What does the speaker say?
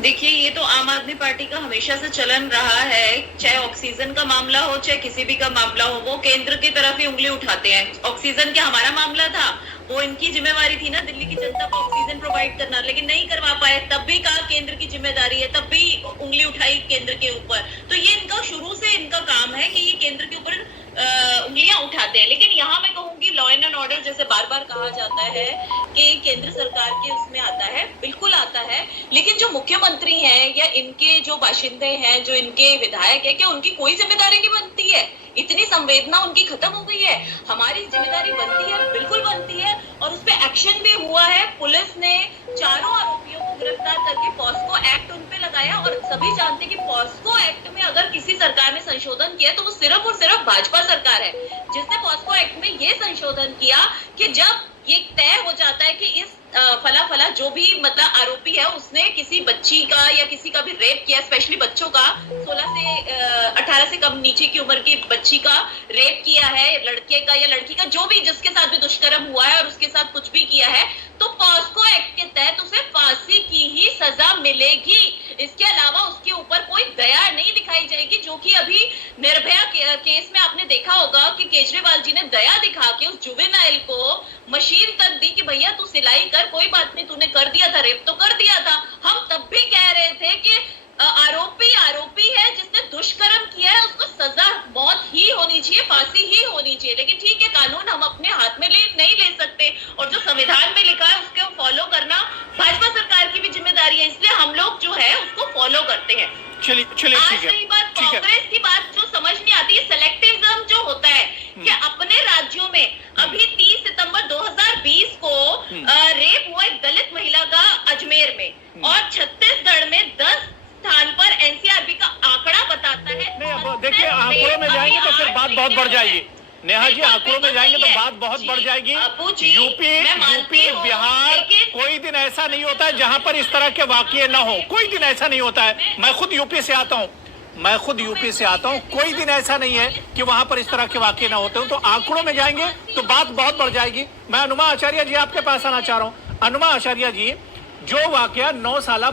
देखिए, ये तो आम आदमी पार्टी का हमेशा से चलन रहा है। चाहे ऑक्सीजन का मामला हो, चाहे किसी भी का मामला हो, वो केंद्र की तरफ ही उंगली उठाते हैं। ऑक्सीजन क्या हमारा मामला था? वो इनकी जिम्मेवारी थी ना, दिल्ली की जनता को ऑक्सीजन प्रोवाइड करना, लेकिन नहीं करवा पाए। तब भी कहा केंद्र की जिम्मेदारी है, तब भी उंगली उठाई केंद्र के ऊपर। तो ये इनका शुरू से इनका काम है कि ये केंद्र के ऊपर उंगलियां उठाते हैं। लेकिन यहाँ मैं कहूंगी लॉ एंड ऑर्डर जैसे बार बार कहा जाता है कि केंद्र सरकार के उसमें आता है, बिल्कुल आता है। लेकिन जो मुख्यमंत्री हैं या इनके जो बाशिंदे हैं, जो इनके विधायक है, क्या उनकी कोई जिम्मेदारी नहीं बनती है? इतनी संवेदना उनकी खत्म हो गई है? हमारी जिम्मेदारी बनती है, बिल्कुल बनती है। और उस पर एक्शन भी हुआ है। पुलिस ने चारों आरोपियों को गिरफ्तार करके पॉस्को एक्ट उन पे लगाया। और सभी जानते हैं कि पॉस्को एक्ट में अगर किसी सरकार ने संशोधन किया तो वो सिर्फ और सिर्फ भाजपा सरकार है जिसने पॉस्को एक्ट में ये संशोधन किया कि जब ये तय हो जाता है कि इस फला फला जो भी मतलब आरोपी है उसने किसी बच्ची का या किसी का भी रेप किया, स्पेशली बच्चों का, 16 से 18 से कम नीचे की उम्र की बच्ची का रेप किया है, लड़के का या लड़की का, जो भी जिसके साथ भी दुष्कर्म हुआ है और उसके साथ कुछ भी किया है, तो पॉस्को एक्ट के तहत उसे फांसी की ही सजा मिलेगी। इसके अलावा उसके ऊपर कोई दया नहीं दिखाई जाएगी, जो कि अभी निर्भया केस में आपने देखा होगा कि केजरीवाल जी ने दया दिखा के उस जुवेनाइल को मशीन तक दी कि भैया तू सिलाई कर, कोई बात नहीं, तूने कर दिया था, रेप तो कर दिया था। हम तब भी कह रहे थे कि आरोपी आरोपी है, जिसने दुष्कर्म किया है उसको सजा मौत ही होनी चाहिए, फांसी ही होनी चाहिए। लेकिन ठीक है, कानून हम अपने हाथ में नहीं ले सकते, और जो संविधान में लिखा है उसको फॉलो करना भाजपा सरकार की भी जिम्मेदारी है। इसलिए हम लोग जो है उसको फॉलो करते हैं। चलिए चलिए, ठीक है। रही बात कांग्रेस की, बात जो समझ नहीं आती है सेलेक्टिविज्म जो होता है कि अपने राज्यों में अभी 30 सितंबर 2020 को रेप हुआ एक दलित महिला का अजमेर में, और छत्तीसगढ़ में 10 स्थान पर एनसीआरबी का आंकड़ा बताता है। नहीं, अब देखिए आंकड़ों में जाएंगे तो फिर बात बहुत बढ़ जाएगी। नेहा जी, आंकड़ों में जाएंगे तो बात बहुत बढ़ जाएगी। यूपी बिहार, कोई दिन ऐसा नहीं होता है जहां पर इस तरह के वाकये ना हो। कोई दिन ऐसा नहीं होता है। मैं खुद यूपी से आता हूं, कोई दिन ऐसा नहीं है कि वहां पर इस तरह के वाकये ना होते हो। तो आंकड़ों में जाएंगे तो बात बहुत बढ़ जाएगी। मैं अनुमा आचार्य जी आपके पास आना चाह रहा हूँ। अनुमा आचार्य जी, जो वाकया 9 साल